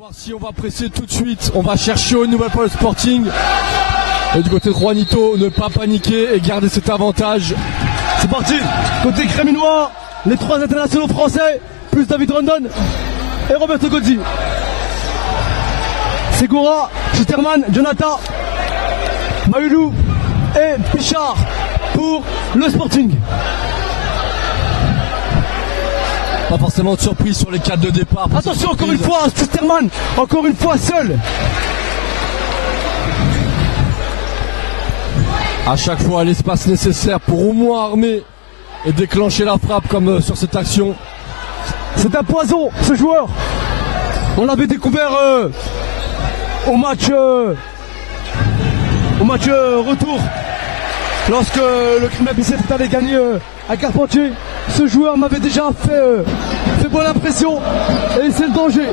Voir si on va presser tout de suite. On va chercher une nouvelle fois le Sporting. Et du côté de Juanito, ne pas paniquer et garder cet avantage. C'est parti. Côté créminois, les trois internationaux français, plus David Rondon et Roberto Gozzi. Segura, Schusterman, Jonathan, Maulou et Pichard pour le Sporting. Pas forcément de surprise sur les 4 de départ. Attention, encore une fois, Schusterman, encore une fois seul. À chaque fois, l'espace nécessaire pour au moins armer et déclencher la frappe comme sur cette action. C'est un poison, ce joueur. On l'avait découvert au match retour. Lorsque le Kremlin Bicêtre avait gagné à Carpentier, ce joueur m'avait déjà fait bonne impression et c'est le danger.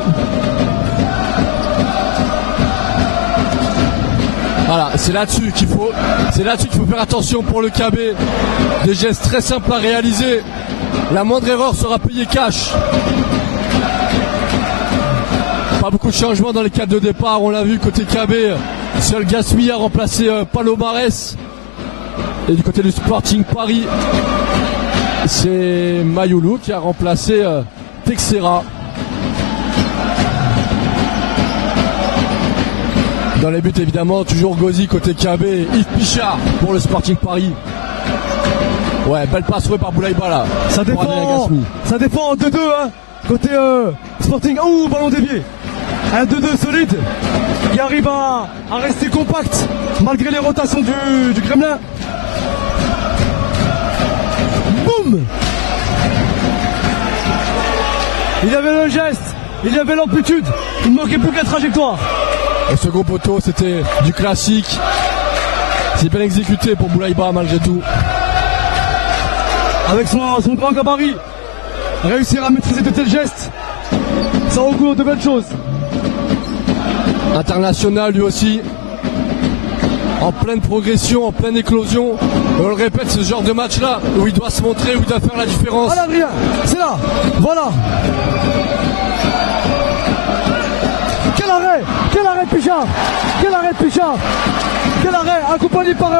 Voilà, c'est là-dessus qu'il faut faire attention pour le KB. Des gestes très simples à réaliser. La moindre erreur sera payée cash. Pas beaucoup de changements dans les 4 de départ, on l'a vu côté KB. Seul Gasmi a remplacé Palomares. Et du côté du Sporting Paris, c'est Mayoulou qui a remplacé Texera. Dans les buts évidemment, toujours Gozzi côté KB, Yves Pichard pour le Sporting Paris. Ouais, belle passe jouée par Boulaïba là. Ça défend en 2-2 hein. Côté Sporting. Ouh, ballon dévié. Un 2-2 solide. Il arrive à rester compact malgré les rotations du Kremlin. Boum. Il y avait le geste, il y avait l'amplitude, il ne manquait plus que la trajectoire. Le second poteau, c'était du classique. C'est bien exécuté pour Boulaïba malgré tout. Avec son grand gabarit, réussir à maîtriser de tels gestes, ça augure de belles choses. International lui aussi, en pleine progression, en pleine éclosion. Et on le répète, ce genre de match là où il doit se montrer, où il doit faire la différence. Voilà Adrien, c'est là, voilà. Quel arrêt Pichard, quel arrêt accompagné par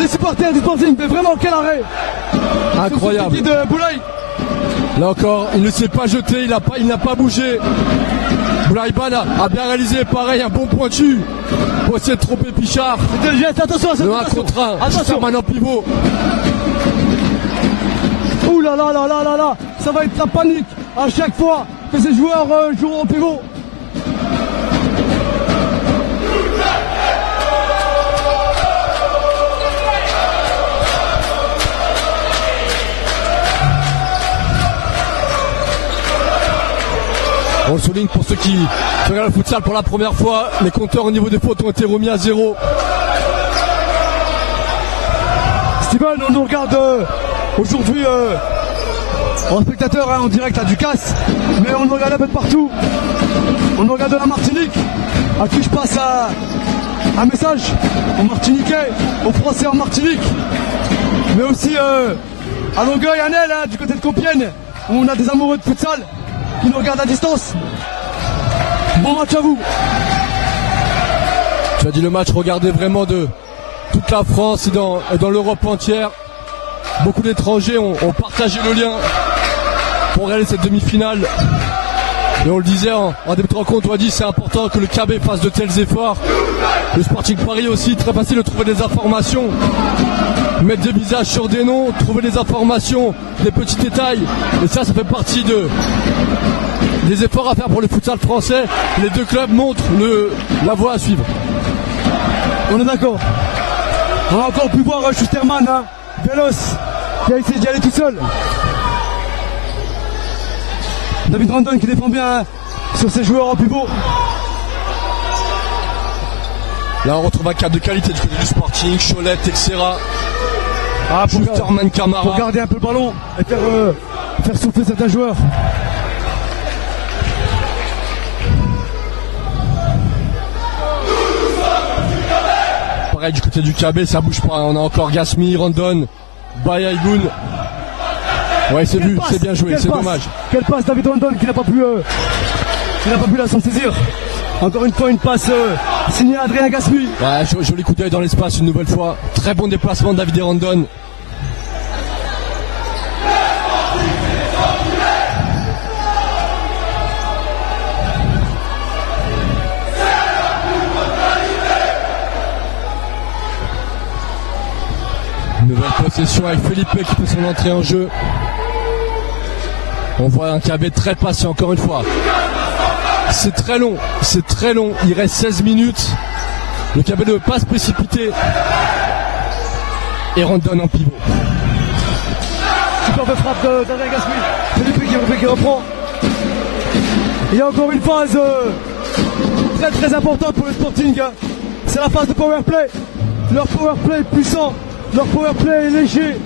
les supporters du Sporting, mais vraiment quel arrêt. Incroyable. De Boulaï. Là encore, il ne s'est pas jeté, il n'a pas bougé. Boulaïba a bien réalisé pareil, un bon pointu pour essayer de tromper Pichard. C'était le geste, attention à cette situation. 1 contre 1, attention maintenant pivot. Ouh là là là là là là, ça va être la panique à chaque fois que ces joueurs joueront au pivot. On le souligne pour ceux qui regardent le futsal pour la première fois, les compteurs au niveau des fautes ont été remis à 0. Steven, on nous regarde aujourd'hui en spectateur en direct à Ducasse, mais on nous regarde un peu de partout. On nous regarde de la Martinique, à qui je passe un message aux Martiniquais, aux Français en Martinique, mais aussi à Longueuil, à Nel, du côté de Compiègne, où on a des amoureux de futsal qui nous regardent à distance. Bon match à vous. Tu as dit le match regardé vraiment de toute la France et dans l'Europe entière. Beaucoup d'étrangers ont partagé le lien pour réaliser cette demi-finale. Et on le disait en début de rencontre, on a dit c'est important que le KB fasse de tels efforts. Le Sporting Paris aussi, très facile de trouver des informations. Mettre des visages sur des noms, trouver des informations, des petits détails. Et ça fait partie des efforts à faire pour le futsal français. Les deux clubs montrent la voie à suivre. On est d'accord. On a encore pu voir Schusterman, véloce, qui a essayé d'y aller tout seul. David Rondon qui défend bien sur ses joueurs en pivot. Là on retrouve un cadre de qualité du côté du Sporting, Cholet, Texera, Schusterman, Camara. Pour garder un peu le ballon et faire souffler certains joueurs. Pareil du côté du KB, ça bouge pas. On a encore Gasmi, Rondon, Bayaïgoun. Ouais, c'est vu, c'est bien joué, c'est dommage. Quelle passe David Rondon qui n'a pas pu qui n'a pas pu la s'en saisir. Encore une fois, une passe signée Adrien Gaspi. Ouais, joli coup d'œil dans l'espace une nouvelle fois. Très bon déplacement de David Randon. Nouvelle possession avec Felipe qui fait son entrée en jeu. On voit un KB très patient encore une fois. C'est très long, il reste 16 minutes. Le KB ne veut pas se précipiter. Et Randon en pivot. Super de frappe d'Adrien Gaspi. Felipe qui reprend. Il y a encore une phase très importante pour le Sporting. C'est la phase de powerplay. Leur powerplay est puissant. Leur powerplay est léger.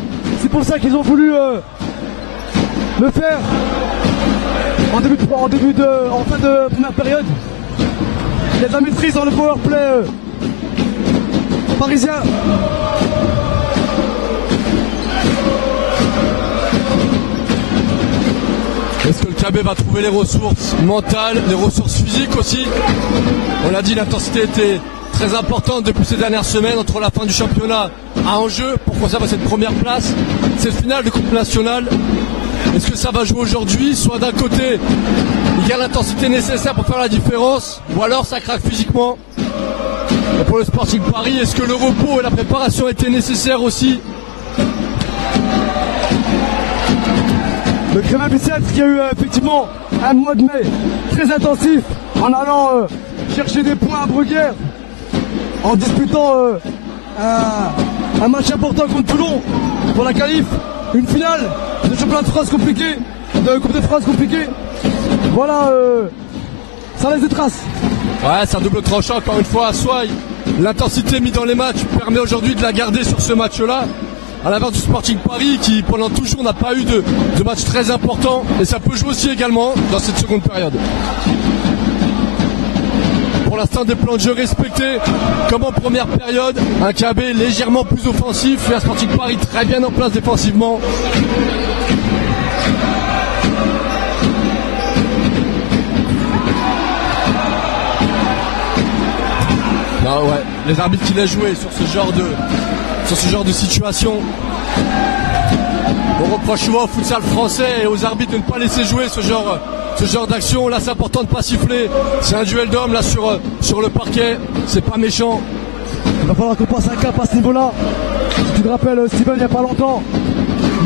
C'est pour ça qu'ils ont voulu le faire en fin de première période. Il y a de la maîtrise dans le powerplay parisien. Est-ce que le KB va trouver les ressources mentales, les ressources physiques aussi? On l'a dit, l'intensité était très importante depuis ces dernières semaines entre la fin du championnat à enjeu pour conserver cette première place. Cette finale de Coupe nationale. Est-ce que ça va jouer aujourd'hui? Soit d'un côté, il y a l'intensité nécessaire pour faire la différence, ou alors ça craque physiquement. Et pour le Sporting Paris, est-ce que le repos et la préparation étaient nécessaires aussi? Le Crémin Bicêtre qui a eu effectivement un mois de mai très intensif en allant chercher des points à Bruguière, en disputant un match important contre Toulon pour la qualif, une finale de championnat de France compliqué, de Coupe de France compliquée. Voilà, ça laisse des traces. Ouais, c'est un double tranchant encore une fois à Soye. L'intensité mise dans les matchs permet aujourd'hui de la garder sur ce match-là. À l'inverse du Sporting Paris qui pendant toujours n'a pas eu de match très important. Et ça peut jouer aussi également dans cette seconde période. Pour l'instant des plans de jeu respectés comme en première période. Un KB légèrement plus offensif et un Sporting Paris très bien en place défensivement. Non, ouais, les arbitres qui l'ont joué sur ce genre de situation. On reproche souvent au futsal français et aux arbitres de ne pas laisser jouer ce genre d'action. Là, c'est important de ne pas siffler. C'est un duel d'hommes là sur le parquet. C'est pas méchant. Il va falloir qu'on passe un cap à ce niveau-là. Tu te rappelles, Steven, il n'y a pas longtemps,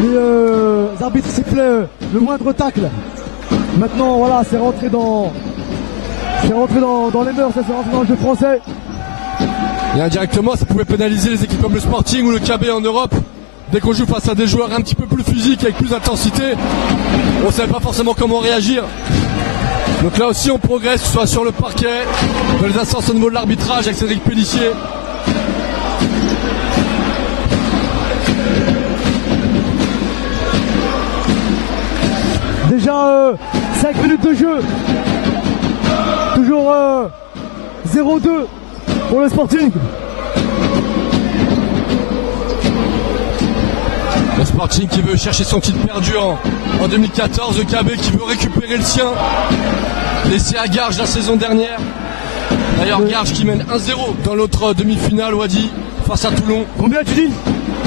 les arbitres sifflaient le moindre tacle. Maintenant, voilà, c'est rentré dans les mœurs, c'est rentré dans le jeu français. Et indirectement, ça pouvait pénaliser les équipes comme le Sporting ou le KB en Europe. Dès qu'on joue face à des joueurs un petit peu plus physiques, avec plus d'intensité, on ne savait pas forcément comment réagir. Donc là aussi, on progresse, que ce soit sur le parquet, dans les instances au niveau de l'arbitrage avec Cédric Pellissier. Déjà 5 minutes de jeu. Toujours 0-2 pour le Sporting. Le Sporting qui veut chercher son titre perdu en 2014, le KB qui veut récupérer le sien, laissé à Garges la saison dernière. D'ailleurs Garges qui mène 1-0 dans l'autre demi-finale, Wadi, face à Toulon. Combien tu dis?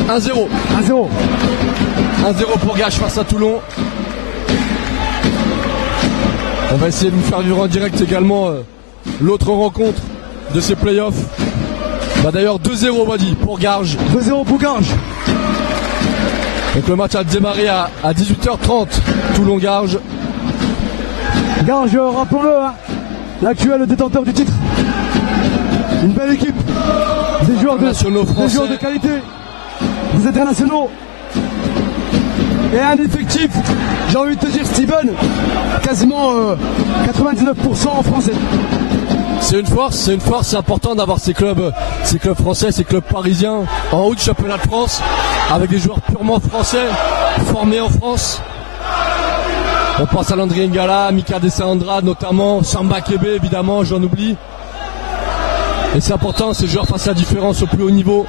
1-0. 1-0. 1-0 pour Garges face à Toulon. On va essayer de vous faire vivre en direct également l'autre rencontre de ces playoffs. D'ailleurs 2-0 Wadi pour Garges. 2-0 pour Garges. Donc le match a démarré à 18h30, Toulon-Garges. Garges, rappelons-le, hein, l'actuel détenteur du titre. Une belle équipe. Des joueurs de qualité. Des internationaux. Et un effectif, j'ai envie de te dire Steven, quasiment 99% en français. C'est une force, c'est important d'avoir ces clubs français, ces clubs parisiens en haut du championnat de France, avec des joueurs purement français, formés en France. On pense à Landry Ngala, Mika Dessa-Andrade notamment, Samba Kebe évidemment, j'en oublie. Et c'est important, ces joueurs fassent la différence au plus haut niveau.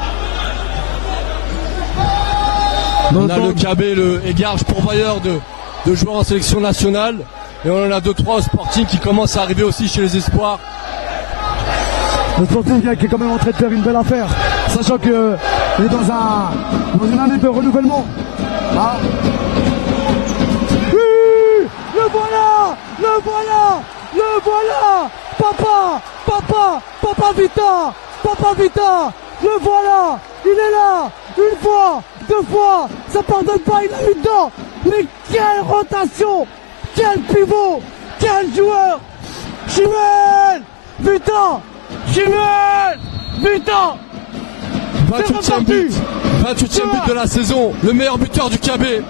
On a le KB et Garges pourvoyeurs de joueurs en sélection nationale. Et on en a 2-3 au Sporting qui commencent à arriver aussi chez les espoirs. Le Sporting qui est quand même en train de faire une belle affaire, sachant qu'il est dans une année de renouvellement. Ah. Oui, le voilà, le voilà, le voilà. Papa Vita, le voilà, il est là, une fois, deux fois, ça pardonne pas, il a mis dedans. Mais quelle rotation, quel pivot, quel joueur. Chimel Vita 28e but de la saison, le meilleur buteur du KB.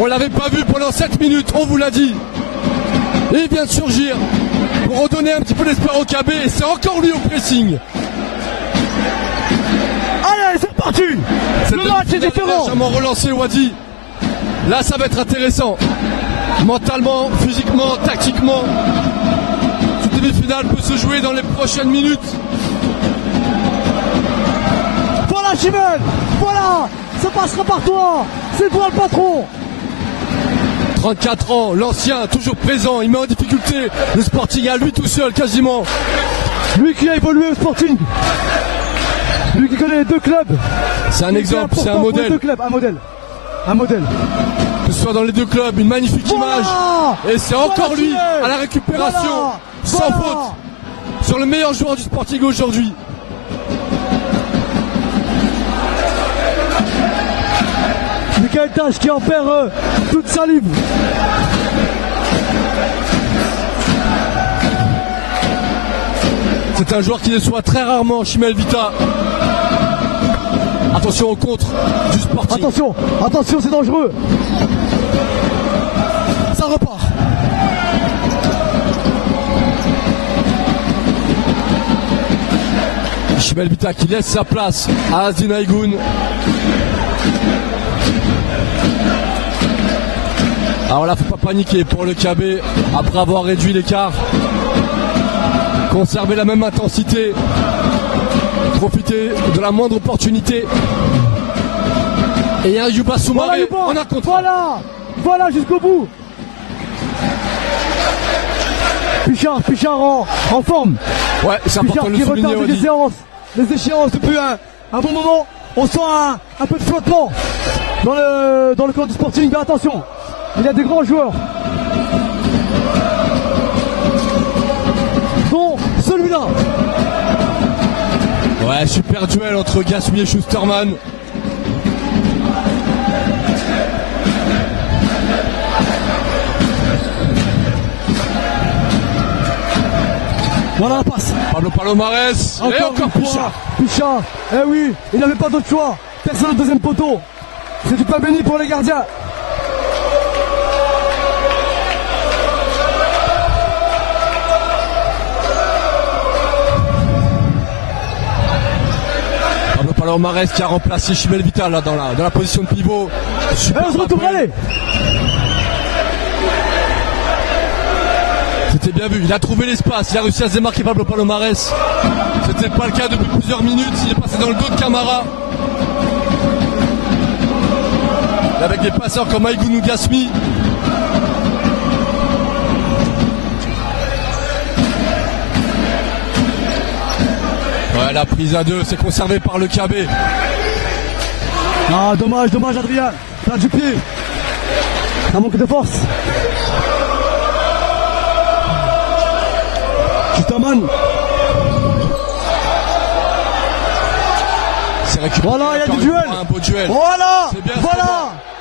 On l'avait pas vu pendant 7 minutes, on vous l'a dit. Et il vient de surgir pour redonner un petit peu d'espoir au KB, et c'est encore lui au pressing. Allez, c'est parti. Le match est différent. Légèrement relancé Wadi. Là ça va être intéressant. Mentalement, physiquement, tactiquement. Cette demi-finale peut se jouer dans les prochaines minutes. Voilà Chimel, voilà, ça passera par toi, c'est toi le patron. 34 ans, l'ancien, toujours présent, il met en difficulté le Sporting à lui tout seul quasiment. Lui qui a évolué au Sporting, lui qui connaît les deux clubs. C'est un exemple, c'est un modèle. Deux clubs, un modèle. Que ce soit dans les deux clubs, une magnifique image. Et c'est encore lui à la récupération, sans faute, sur le meilleur joueur du Sporting aujourd'hui. Michael Tache qui en perd toute salive. C'est un joueur qui déçoit très rarement, Chimel Vita. Attention au contre du Sporting. Attention, c'est dangereux. Ça repart. Chimel Vita qui laisse sa place à Azdin Aïgoun. Alors là, faut pas paniquer pour le KB après avoir réduit l'écart. Conserver la même intensité. Profiter de la moindre opportunité. Et un Yuba Soumaré en un contre. Voilà jusqu'au bout. Pichard en forme. Ouais, c'est important de le souligner. Pichard qui retarde les échéances depuis un bon moment. On sent un peu de flottement dans le camp du Sporting. Mais attention, il y a des grands joueurs. Dont celui-là. Ouais, super duel entre Gasmi et Schusterman. Voilà la passe. Pablo Palomares. Et encore Pichard. Eh oui, il n'avait pas d'autre choix. Personne au deuxième poteau. C'est du pas béni pour les gardiens. Pablo Palomares qui a remplacé Chimel Vita là dans la position de pivot. On se retourne, allez. C'était bien vu, il a trouvé l'espace, il a réussi à se démarquer Pablo Palomares. C'était pas le cas depuis plusieurs minutes, il est passé dans le dos de Camara. Et avec des passeurs comme Aïgoun ou Gasmi. Ouais, la prise à deux, c'est conservé par le KB. Ah, dommage Adrien, plat du pied. Un manque de force. Schusterman. Voilà, il y a du duel. Un beau duel.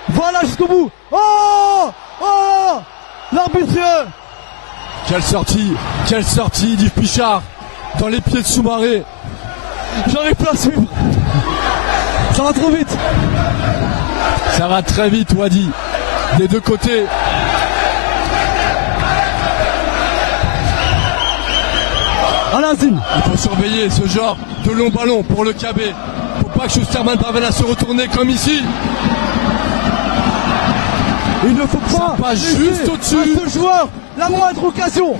Voilà jusqu'au bout. Oh, l'arbitre. Quelle sortie d'Yves Pichard dans les pieds de Soumaré. J'arrive pas à suivre. Ça va trop vite. Ça va très vite, Wadi. Des deux côtés. Alazine. Il faut surveiller ce genre de long ballon pour le KB. Faut pas que Schusterman parvienne à se retourner comme ici. Il ne faut pas passe juste au-dessus. Ce joueur, la moindre occasion.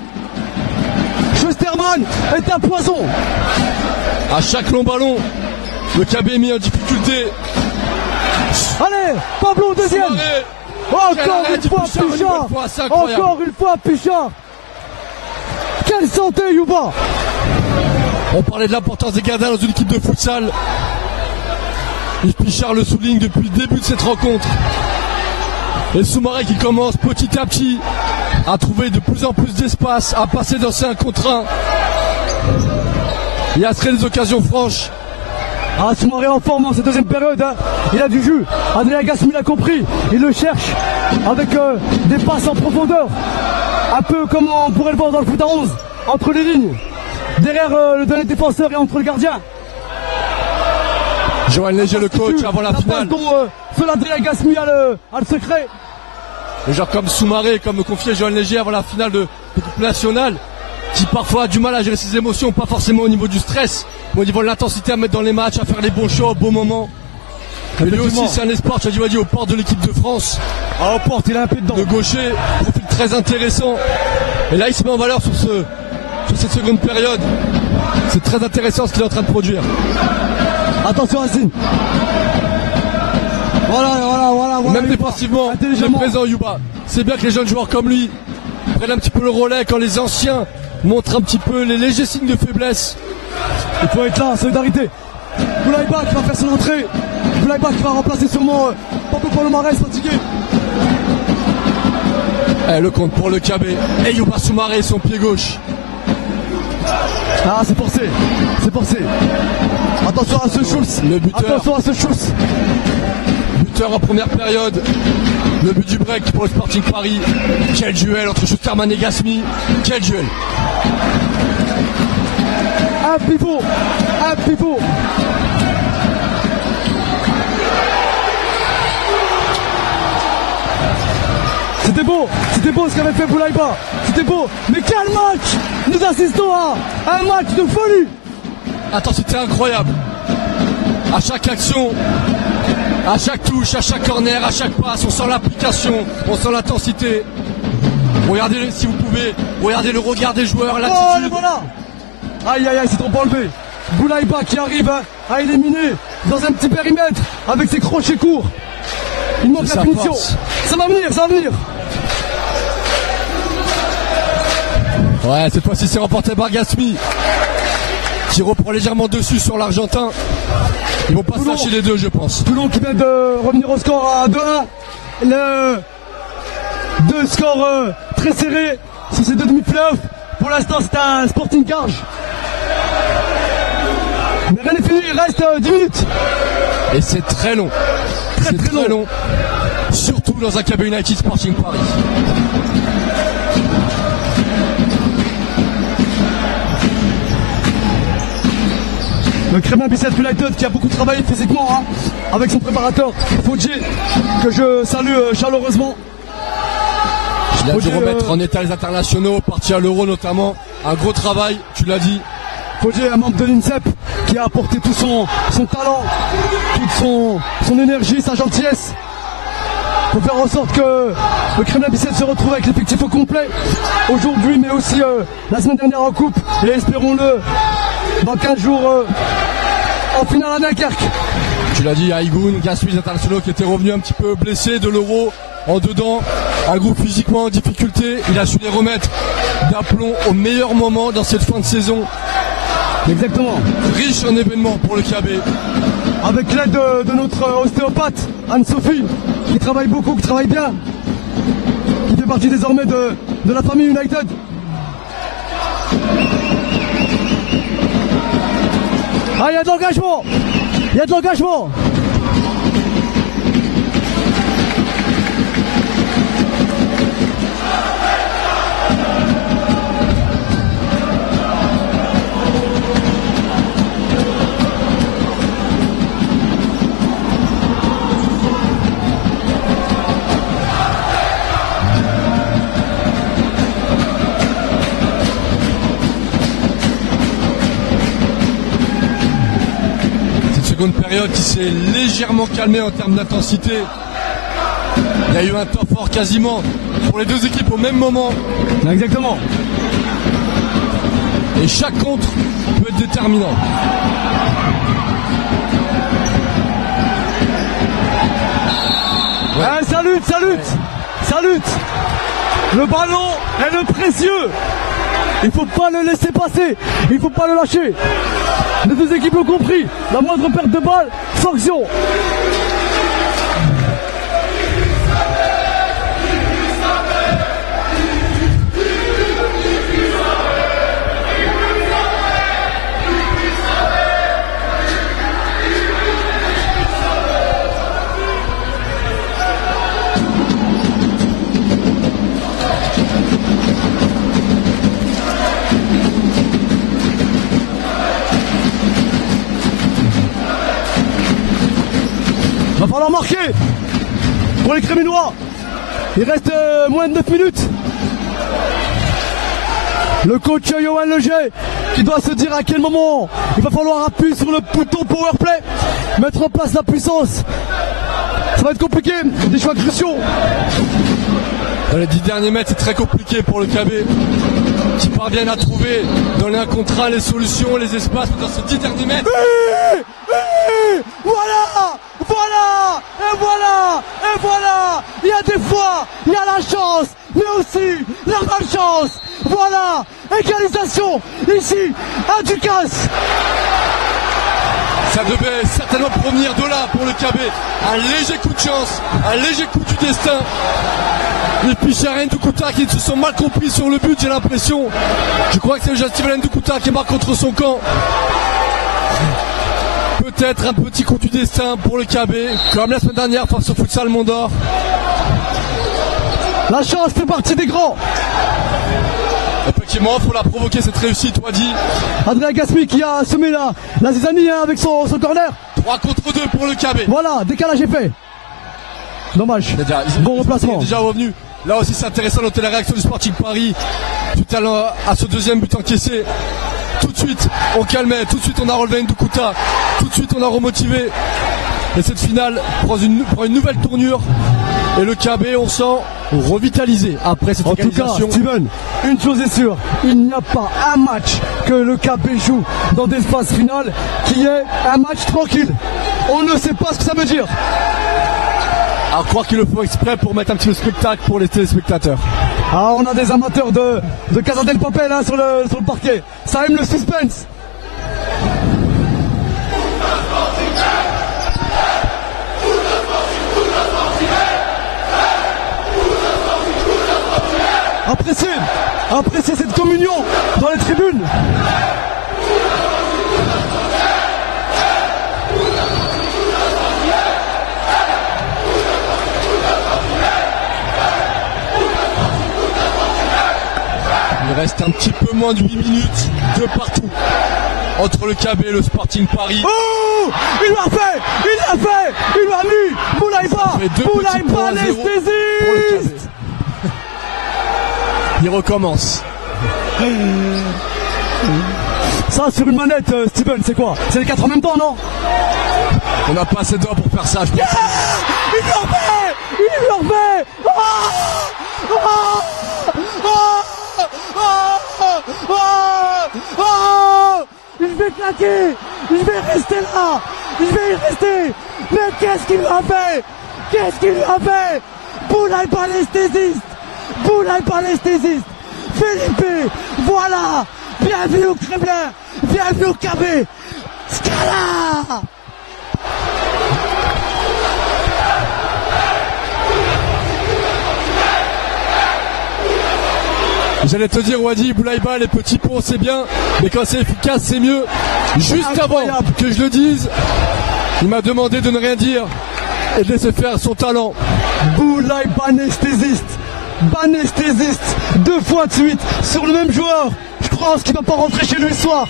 Schusterman est un poison. À chaque long ballon, le KB est mis en difficulté. Allez, Pablo deuxième. Encore une fois Pichard. Encore une fois Pichard. Quelle santé Youba. On parlait de l'importance des gardiens dans une équipe de futsal. Yves Pichard le souligne depuis le début de cette rencontre. Et Soumaré qui commence petit à petit à trouver de plus en plus d'espace, à passer dans ses 1 contre 1 et à se créer des occasions franches. Ah, Soumaré en forme en cette deuxième période, hein. Il a du jus. Adrien Gasmi l'a compris. Il le cherche avec des passes en profondeur. Un peu comme on pourrait le voir dans le foot à 11, entre les lignes. Derrière le dernier défenseur et entre le gardien. Joël Léger, le coach, avant la finale. Seul Adrien Gasmi a le secret. Les gens comme Soumaré, comme me confiait Joël Léger avant la finale de coupe nationale, qui parfois a du mal à gérer ses émotions, pas forcément au niveau du stress, mais au niveau de l'intensité à mettre dans les matchs, à faire les bons choix au bon moment. Mais lui aussi, c'est un espoir, tu as dit, aux portes de l'équipe de France. Ah, aux portes, il a un pied dedans. De gaucher, profil très intéressant. Et là, il se met en valeur sur cette seconde période. C'est très intéressant ce qu'il est en train de produire. Attention, Hassine. Voilà. Même défensivement, il est présent, Youba. C'est bien que les jeunes joueurs comme lui prennent un petit peu le relais quand les anciens montrent un petit peu les légers signes de faiblesse. Il faut être là, solidarité. Boulaïba qui va faire son entrée. Boulaïba qui va remplacer sûrement Pablo Palomares fatigué. Le compte pour le KB. Et Youba Soumaré, son pied gauche. Ah, c'est forcé. Attention à ce Schulz. Le buteur. Attention à ce Schulz. Buteur en première période. Le but du break pour le Sporting Paris. Quel duel entre Schusterman et Gasmi. Quel duel. Un pivot. C'était beau ce qu'avait fait Boulaïba. C'était beau. Mais quel match. Nous assistons à un match de folie. Intensité incroyable. À chaque action, à chaque touche, à chaque corner, à chaque passe, on sent l'application, on sent l'intensité. Regardez, si vous pouvez, regardez le regard des joueurs, l'attitude. Oh, le voilà. Aïe, c'est trop enlevé. Boulaïba qui arrive à éliminer dans un petit périmètre avec ses crochets courts. Il manque la punition. Ça va venir. Ouais, cette fois-ci c'est remporté par Gasmi, qui reprend légèrement dessus sur l'Argentin. Ils vont pas se lâcher les deux, je pense. Toulon qui vient de revenir au score à 2-1. Deux scores très serrés sur ces deux demi-playoffs. Pour l'instant, c'est un Sporting Garges. Mais rien n'est fini, il reste 10 minutes. Et c'est très long. Très long. Surtout dans un KB United Sporting Paris. Le Kremlin Bicêtre United qui a beaucoup travaillé physiquement avec son préparateur Fodjier, que je salue chaleureusement. Il a dû remettre en état les internationaux, parti à l'Euro notamment. Un gros travail, tu l'as dit. Fodjier, un membre de l'INSEP qui a apporté tout son talent, toute son énergie, sa gentillesse, pour faire en sorte que le Kremlin Bicêtre se retrouve avec l'effectif au complet aujourd'hui, mais aussi la semaine dernière en coupe, et espérons-le dans 15 jours en finale à Dunkerque. Tu l'as dit, Aïgoun, Gasmi, internationaux qui était revenu un petit peu blessé de l'Euro, en dedans, un groupe physiquement en difficulté. Il a su les remettre d'aplomb au meilleur moment dans cette fin de saison. Exactement. Riche en événements pour le KB. Avec l'aide de notre ostéopathe, Anne-Sophie, qui travaille beaucoup, qui travaille bien, qui fait partie désormais de la famille United. Ah, il y a de l'engagement. Seconde période qui s'est légèrement calmée en termes d'intensité. Il y a eu un temps fort quasiment pour les deux équipes au même moment. Exactement. Et chaque contre peut être déterminant. Ouais. Allez, salute. Le ballon est le précieux. Il faut pas le laisser passer. Il faut pas le lâcher. Les deux équipes l'ont compris. La moindre perte de balle, sanction. Va falloir marquer pour les Créminois. Il reste moins de 9 minutes. Le coach Johan Leger qui doit se dire à quel moment il va falloir appuyer sur le bouton powerplay, mettre en place la puissance. Ça va être compliqué, des choix cruciaux. Dans les 10 derniers mètres, c'est très compliqué pour le KB qui parviennent à trouver dans les 1 contre 1 les solutions, les espaces dans ces 10 derniers mètres. Voilà. Il y a des fois, il y a la chance, mais aussi la malchance. Voilà, égalisation ici à Ducasse. Ça devait certainement provenir de là pour le KB. Un léger coup de chance, un léger coup du destin. Les Picharen Ndoukouta qui se sont mal compris sur le but, j'ai l'impression. Je crois que c'est le Jean-Steven Ndoukouta qui marque contre son camp. Peut-être un petit coup du destin pour le KB, comme la semaine dernière face au Futsal Mont d'Or. La chance fait partie des grands. Effectivement, il faut la provoquer cette réussite, Wadi. Adrien Gasmi qui a semé la zizanie avec son corner. 3 contre 2 pour le KB. Voilà, décalage est fait. Dommage. Bon remplacement. Déjà revenu. Là aussi c'est intéressant de noter la réaction du Sporting Paris suite à ce deuxième but encaissé. Tout de suite on calmait, tout de suite on a relevé Ndoukouta, tout de suite on a remotivé. Et cette finale prend une nouvelle tournure. Et le KB, on sent revitalisé après cette égalisation. En tout cas, Steven, une chose est sûre, il n'y a pas un match que le KB joue dans des phases finales qui est un match tranquille. On ne sait pas ce que ça veut dire. À croire qu'il le faut exprès pour mettre un petit peu de spectacle pour les téléspectateurs. Ah, on a des amateurs de Casa del Papel hein, sur le parquet. Ça aime le suspense. Appréciez cette communion dans les tribunes. Il reste un petit peu moins de 8 minutes de partout entre le KB et le Sporting Paris. Oh, il l'a fait, il l'a mis. Boulaïba l'anesthésiste. Il recommence. Ça sur une manette, Steven, c'est quoi? C'est les 4 en même temps, non? On n'a pas assez d'or pour faire ça, je pense. Yeah, il l'a fait. Je vais claquer, je vais rester là, je vais y rester. Mais qu'est-ce qu'il a fait? Boulaïba l'anesthésiste. Philippe, voilà. Bienvenue au Kremlin, bienvenue au KB. Scala. J'allais te dire, Wadi, Boulaïba, les petits ponts c'est bien, mais quand c'est efficace c'est mieux. Juste Incroyable. Avant que je le dise, il m'a demandé de ne rien dire et de laisser faire son talent. Boulaïba anesthésiste, 2 fois de suite sur le même joueur. Je pense qu'il va pas rentrer chez lui ce soir.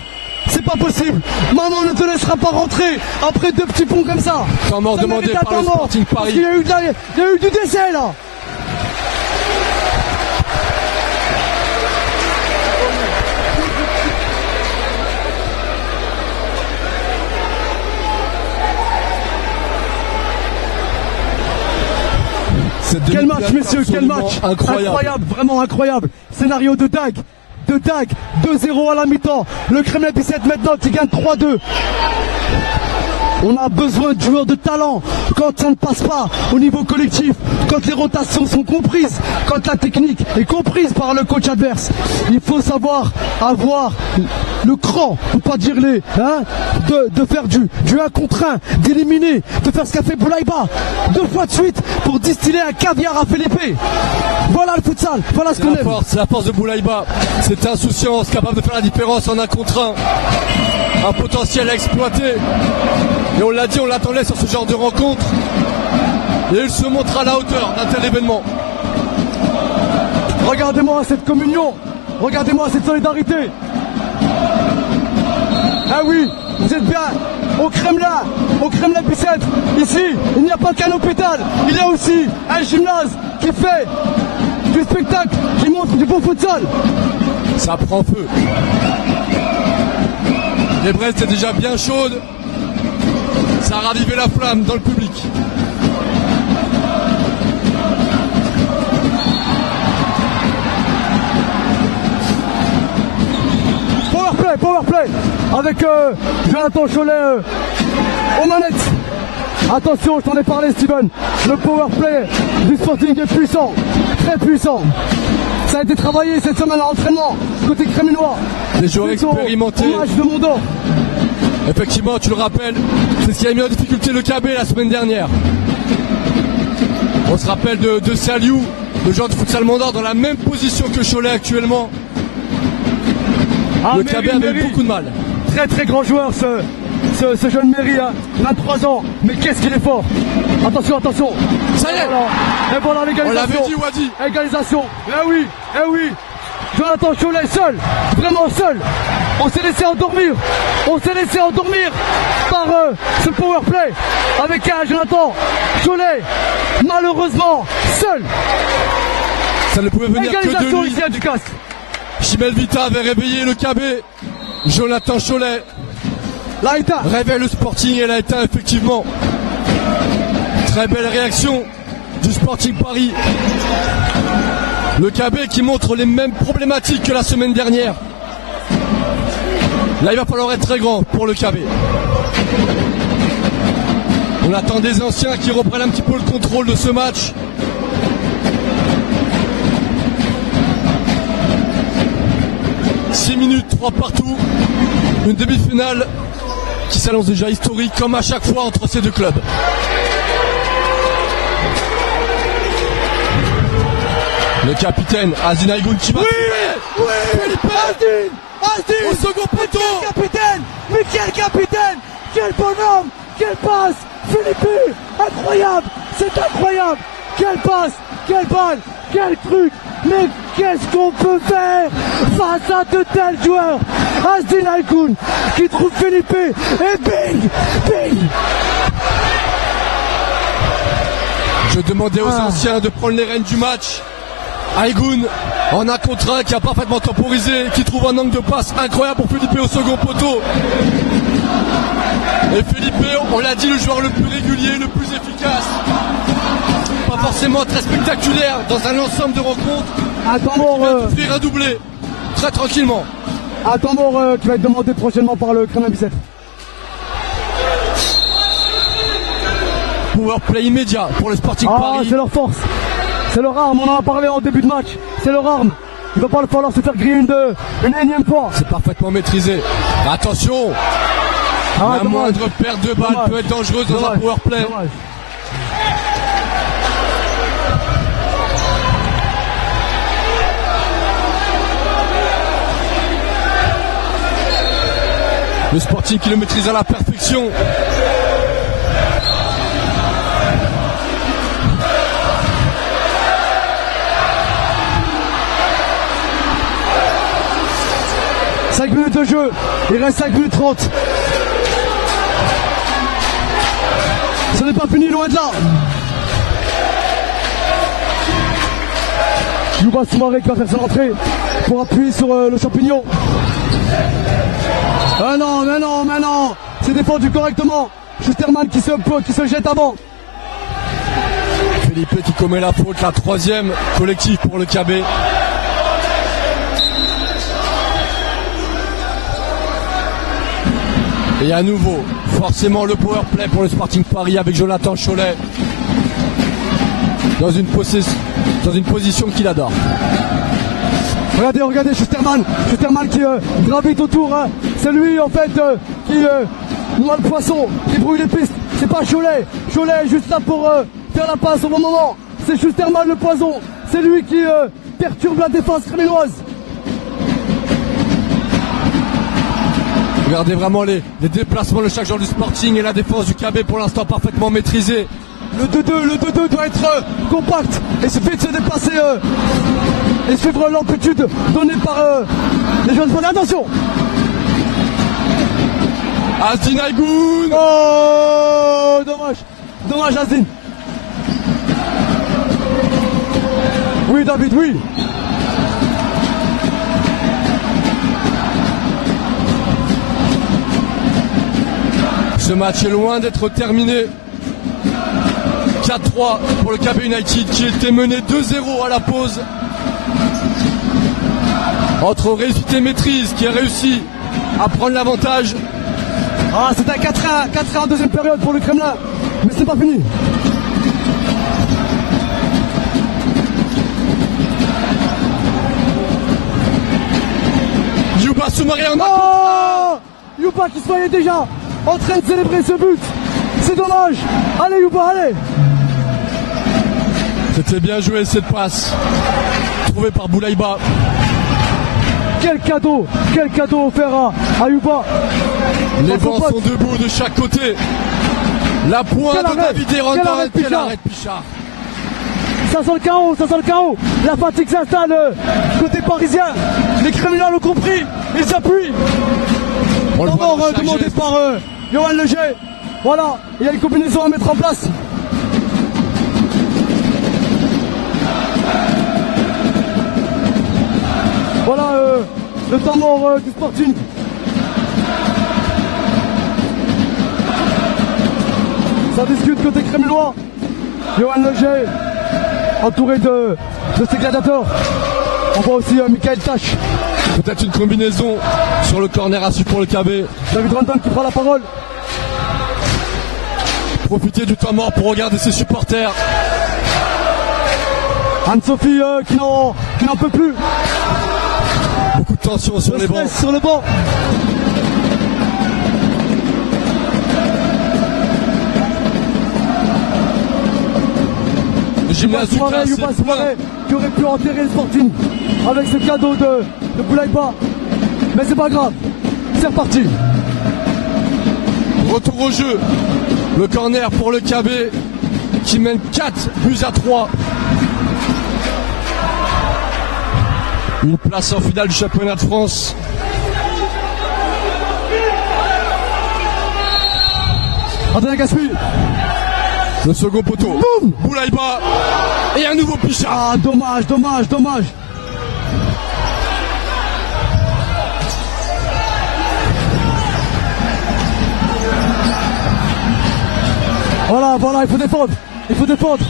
C'est pas possible. Maman ne te laissera pas rentrer après 2 petits ponts comme ça. Temps mort demandé par le Sporting Paris. Il y a eu du décès là. Quel match, messieurs, quel match! Incroyable, vraiment incroyable! Scénario de Dag, 2-0 à la mi-temps. Le Kremlin Bicêtre maintenant qui gagne 3-2. On a besoin de joueurs de talent. Quand ça ne passe pas au niveau collectif, quand les rotations sont comprises, quand la technique est comprise par le coach adverse, il faut savoir avoir le cran, pour pas dire les, de faire du 1 contre 1, d'éliminer, de faire ce qu'a fait Boulaïba 2 fois de suite pour distiller un caviar à Felipe. Voilà le futsal, voilà ce qu'on aime. C'est la force de Boulaïba, cette insouciance capable de faire la différence en 1 contre 1, un potentiel à exploiter. Et on l'a dit, on l'attendait sur ce genre de rencontre. Et il se montre à la hauteur d'un tel événement. Regardez-moi cette communion, regardez-moi cette solidarité. Ah oui, vous êtes bien au Kremlin Bicêtre. Ici, il n'y a pas qu'un hôpital, il y a aussi un gymnase qui fait du spectacle, qui montre du beau futsal. Ça prend feu. Les Brest est déjà bien chaude. Ça a ravivé la flamme dans le public. Power play avec Jonathan Cholet aux manettes. Attention, je t'en ai parlé, Steven. Le power play du Sporting est puissant, très puissant. Ça a été travaillé cette semaine à l'entraînement côté créminois. Les joueurs expérimentés. Au match de Mondor. Effectivement, tu le rappelles, c'est ce qui a mis en difficulté le KB la semaine dernière. On se rappelle de Saliou, le joueur de futsal Mondor dans la même position que Cholet actuellement. Le KB avait beaucoup de mal. Très très grand joueur ce jeune Méry, 23 ans, mais qu'est-ce qu'il est fort. Attention. Ça y est. Et voilà l'égalisation. On l'avait dit, Wadi. Égalisation. Eh oui. Jonathan Cholet seul, vraiment seul. On s'est laissé endormir par ce power play avec un Jonathan Cholet, malheureusement seul. Ça ne pouvait venir que de lui. Ici à Ducasse. Chimel Vita avait réveillé le KB. Jonathan Cholet réveille le Sporting et l'a éteint effectivement. Très belle réaction du Sporting Paris. Le KB qui montre les mêmes problématiques que la semaine dernière. Là, il va falloir être très grand pour le KB. On attend des anciens qui reprennent un petit peu le contrôle de ce match. « 6 minutes, 3 partout. Une demi-finale qui s'annonce déjà historique, comme à chaque fois entre ces deux clubs. Le capitaine Azdin Aïgoun qui va Azdin au second poteau. Quel capitaine, quel bonhomme, quelle passe, Philippe, incroyable, c'est incroyable, quelle passe, quelle balle, quel truc, mais qu'est-ce qu'on peut faire face à de tels joueurs? Azdin Aïgoun qui trouve Philippe et bing. Je demandais aux anciens de prendre les rênes du match. Aïgoun en un contre un qui a parfaitement temporisé, qui trouve un angle de passe incroyable pour Philippe au second poteau. Et Philippe, on l'a dit, le joueur le plus régulier, le plus efficace. Pas forcément très spectaculaire dans un ensemble de rencontres. Un tambour, qui va offrir un doublé, très tranquillement. Un tambour qui va être demandé prochainement par le Kremlin Bicêtre. Power play immédiat pour le Sporting Paris. C'est leur force, c'est leur arme, on en a parlé en début de match, c'est leur arme. Il va pas falloir se faire griller une énième fois. C'est parfaitement maîtrisé. Attention, la moindre perte de balle peut être dangereuse dans un power play. Dommage. Le Sporting qui le maîtrise à la perfection. « 5 minutes de jeu, il reste 5 minutes 30. Ce n'est pas fini, loin de là. Youba Soumaré qui va faire son entrée pour appuyer sur le champignon. Ah non, mais non, c'est défendu correctement. Schusterman qui se jette avant. Philippe qui commet la faute, la troisième collective pour le KB. Et à nouveau, forcément le power play pour le Sporting Paris avec Jonathan Cholet dans une position qu'il adore. Regardez Schusterman qui gravite autour, hein. C'est lui en fait qui noie le poisson, qui brouille les pistes. C'est pas Cholet est juste là pour faire la passe au bon moment. C'est Schusterman le poison, c'est lui qui perturbe la défense créminoise. Regardez vraiment les déplacements de chaque joueur du Sporting et la défense du KB pour l'instant parfaitement maîtrisée. Le 2-2 doit être compact et suffit de se dépasser et suivre l'amplitude donnée par les joueurs de Sporting. Attention! Azdin Aygoun! Oh, dommage Azdin. Oui David, oui. Ce match est loin d'être terminé. 4-3 pour le KB United qui était mené 2-0 à la pause. Entre réussite et maîtrise qui a réussi à prendre l'avantage. Ah, c'est un 4-1 en deuxième période pour le Kremlin, mais c'est pas fini. Youba Soumaré en Oh, Youba qui se voyait déjà en train de célébrer ce but. C'est dommage. Allez Youba, allez. C'était bien joué cette passe trouvée par Boulaïba. Quel cadeau offert à Youba. Les vents sont debout de chaque côté. La pointe de David Erondon. Quel arrêt de Pichard. Ça sent le chaos. La fatigue s'installe côté parisien. Les criminels l'ont compris. Ils s'appuient. D'abord demandé par Johan Leger. Voilà, il y a une combinaison à mettre en place. Voilà le temps mort du Sporting. Ça discute côté crémulois. Johan Leger, entouré de ses gladiateurs. On voit aussi Michael Tache. Peut-être une combinaison sur le corner assis pour le KB. David Rondon qui prend la parole. Profiter du temps mort pour regarder ses supporters. Anne-Sophie qui n'en peut plus. Beaucoup de tension sur les bancs. Sur le banc. Le gymnase du classe qui aurait pu enterrer le Sporting avec ce cadeau de Boulaïba. Mais c'est pas grave. C'est reparti. Retour au jeu. Le corner pour le KB qui mène 4-3. Une place en finale du championnat de France. Adrien Gaspi. Le second poteau. Boum. Boulaïba. Et un nouveau Pichard. Ah, dommage. Voilà, il faut défendre.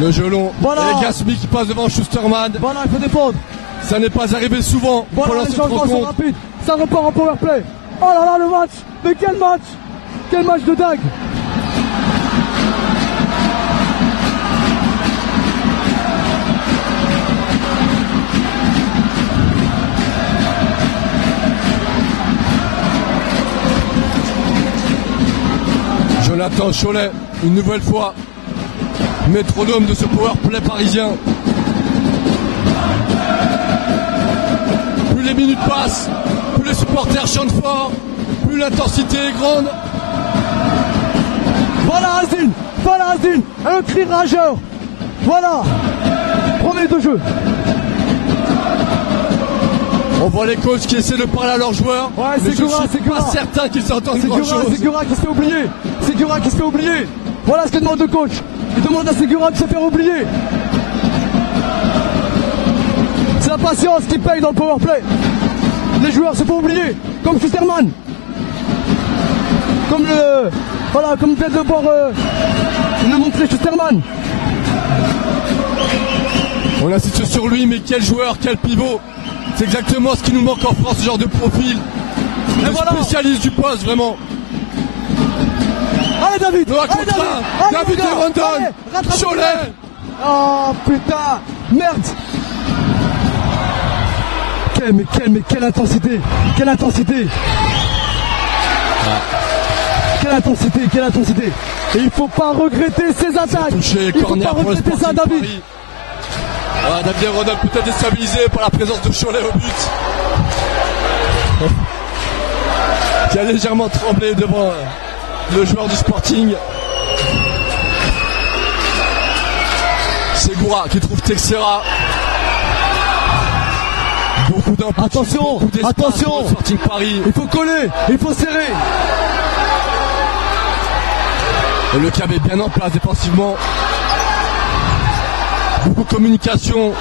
Le gelon. Voilà. Et Gaspi qui passe devant Schusterman. Voilà, il faut défendre. Ça n'est pas arrivé souvent voilà, pendant cette rencontre. Rapide. Ça repart en power play. Oh là là, le match. Mais quel match de dingue. Jonathan Cholet, une nouvelle fois, métronome de ce power play parisien. Plus les minutes passent, plus les supporters chantent fort, plus l'intensité est grande. Voilà Azdin, un cri rageur. Voilà, premier de jeu. On voit les coachs qui essaient de parler à leurs joueurs. Ouais, mais je ne suis pas certain qu'ils entendent grand-chose. Segura qui se fait oublier. Voilà ce que demande le coach. Il demande à Segura de se faire oublier. C'est la patience qui paye dans le powerplay. Les joueurs se font oublier, comme Schusterman. Comme vient de voir le montrer Schusterman. On insiste sur lui, mais quel joueur, quel pivot. C'est exactement ce qui nous manque en France, ce genre de profil. Et voilà. Spécialiste du poste, vraiment. Allez David. Le 1 contre 1. David et Rondon. Cholet. Oh putain. Merde. Quelle intensité. Quelle intensité. Quelle intensité. Et il faut pas regretter ces attaques. Touché, il faut pas regretter ça, David. David Rondon peut-être déstabilisé par la présence de Cholet au but. Qui a légèrement tremblé devant le joueur du Sporting. C'est Goura qui trouve Texera. Beaucoup d'amplitude. Attention. Sporting Paris. Il faut coller, il faut serrer. Et le CAB est bien en place défensivement. Beaucoup de communication.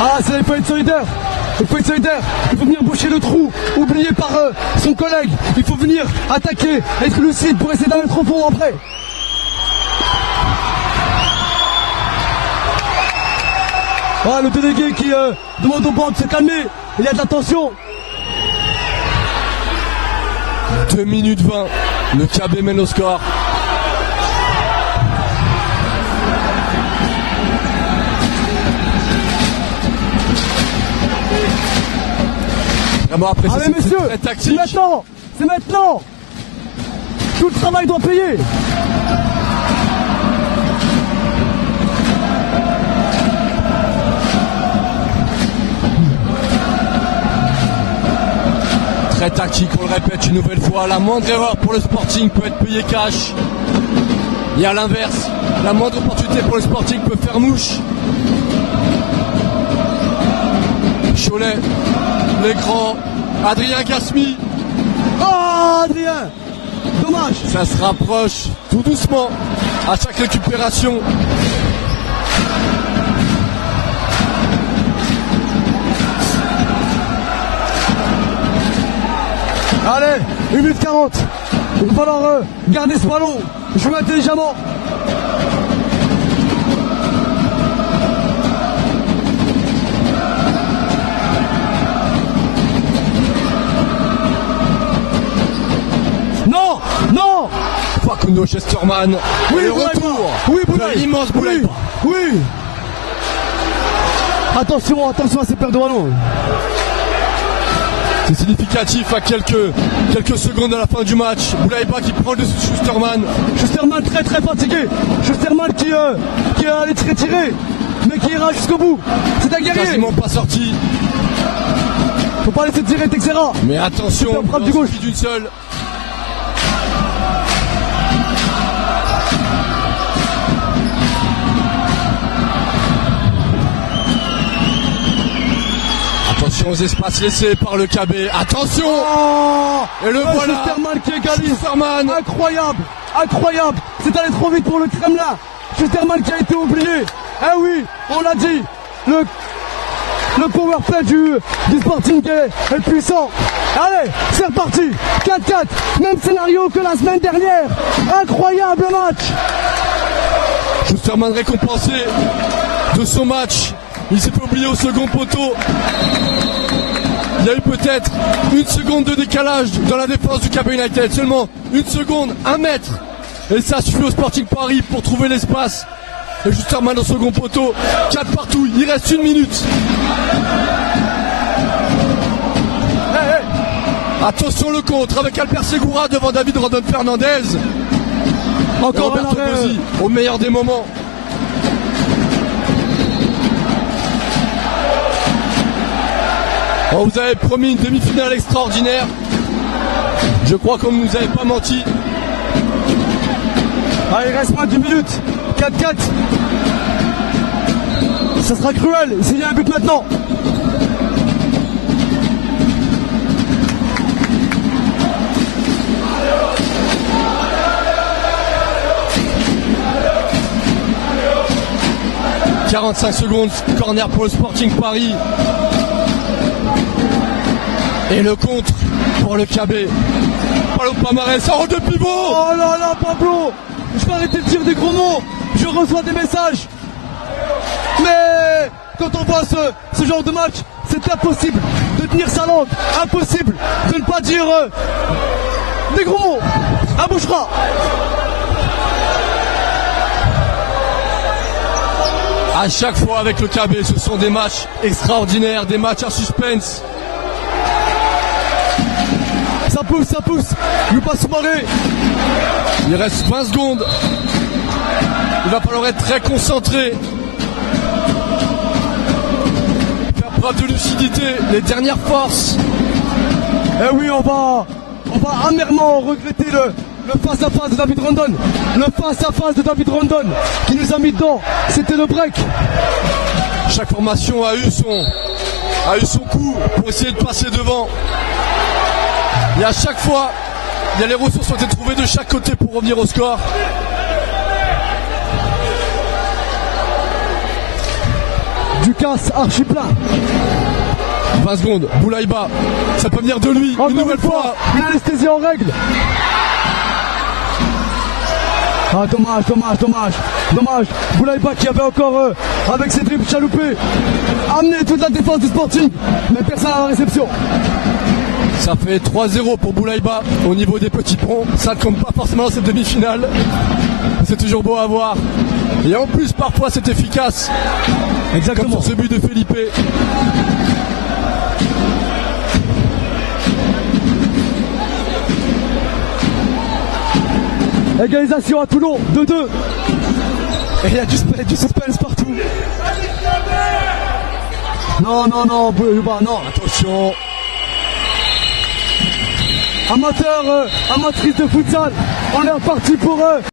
Ah, il faut être solidaire. Il faut venir boucher le trou, oublié par son collègue. Il faut venir attaquer, être lucide pour essayer d'aller trop fond après. Ah, le délégué qui demande au banc de se calmer. Il y a de la tension. 2 minutes 20. Le CAB mène au score. Vraiment après, mais messieurs, c'est maintenant. Tout le travail doit payer. Très tactique, on le répète une nouvelle fois. La moindre erreur pour le Sporting peut être payée cash. Et à l'inverse, la moindre opportunité pour le Sporting peut faire mouche. Cholet, l'écran, Adrien Gasmi. Oh Adrien, dommage. Ça se rapproche tout doucement à chaque récupération. Allez, 1 minute 40. Il va falloir garder ce ballon, jouer intelligemment. Non. Facundo Chesterman. Oui, le retour. Oui, Boulaye. L'immense Boulaye. Oui. Attention à ces pertes de ballon. C'est significatif à quelques secondes à la fin du match. Boulaïba qui prend le Schusterman. Schusterman très fatigué. Schusterman qui est allé se retirer, mais qui ira jusqu'au bout. C'est un guerrier. Quasiment pas sorti. Faut pas laisser tirer Texera. Mais attention, frappe du gauche d'une seule. Attention aux espaces laissés par le CAB. Attention. Et le voilà. Schusterman qui égalise. Schusterman. Incroyable. C'est allé trop vite pour le Kremlin. Schusterman qui a été oublié. Eh oui, on l'a dit. Le power play du Sporting est puissant. Allez, c'est reparti. 4-4. Même scénario que la semaine dernière. Incroyable match. Schusterman récompensé de son match. Il s'est fait oublier au second poteau. Il y a eu peut-être 1 seconde de décalage dans la défense du CAB United. Seulement 1 seconde, 1 mètre. Et ça suffit au Sporting Paris pour trouver l'espace. Et Schusterman au second poteau. 4 partout, il reste 1 minute. Attention le contre avec Alper Segura devant David Rondon Fernandez. Encore un arrêt. Au meilleur des moments. On vous avait promis une demi-finale extraordinaire. Je crois qu'on ne nous avait pas menti. Il reste moins d'1 minute. 4-4. Ça sera cruel s'il y a un but maintenant. « 45 secondes, corner pour le Sporting Paris. Et le contre pour le CAB. Pablo Pamares, ça rôle de pivot. Oh là là, Pablo. Je vais arrêter de dire des gros mots. Je reçois des messages. Mais quand on voit ce genre de match, c'est impossible de tenir sa langue, impossible de ne pas dire des gros mots, un bouchera. À chaque fois avec le KB, ce sont des matchs extraordinaires, des matchs à suspense. Ça pousse, il ne veut pas se marrer. Il reste 20 secondes. Il va falloir être très concentré. Faire preuve de lucidité, les dernières forces. Eh oui, on va amèrement regretter le face-à-face de David Rondon. Le face-à-face de David Rondon qui nous a mis dedans. C'était le break. Chaque formation a eu son coup pour essayer de passer devant. Et à chaque fois, il y a les ressources qui ont été trouvées de chaque côté pour revenir au score. Ducasse archi plein. 20 secondes, Boulaïba, ça peut venir de lui, une nouvelle fois. Une anesthésie en règle. Ah, dommage. Boulaïba qui avait encore, avec ses dribbles chaloupés, amené toute la défense du Sporting, mais personne à la réception. Ça fait 3-0 pour Boulaïba au niveau des petits ponts. Ça ne compte pas forcément dans cette demi-finale. C'est toujours beau à voir. Et en plus, parfois, c'est efficace. Exactement. Comme sur ce but de Felipe. Égalisation à Toulon, 2-2. Et il y a du suspense partout. Non, Boulaïba, non. Attention. Amatrice de futsal, on est reparti pour eux.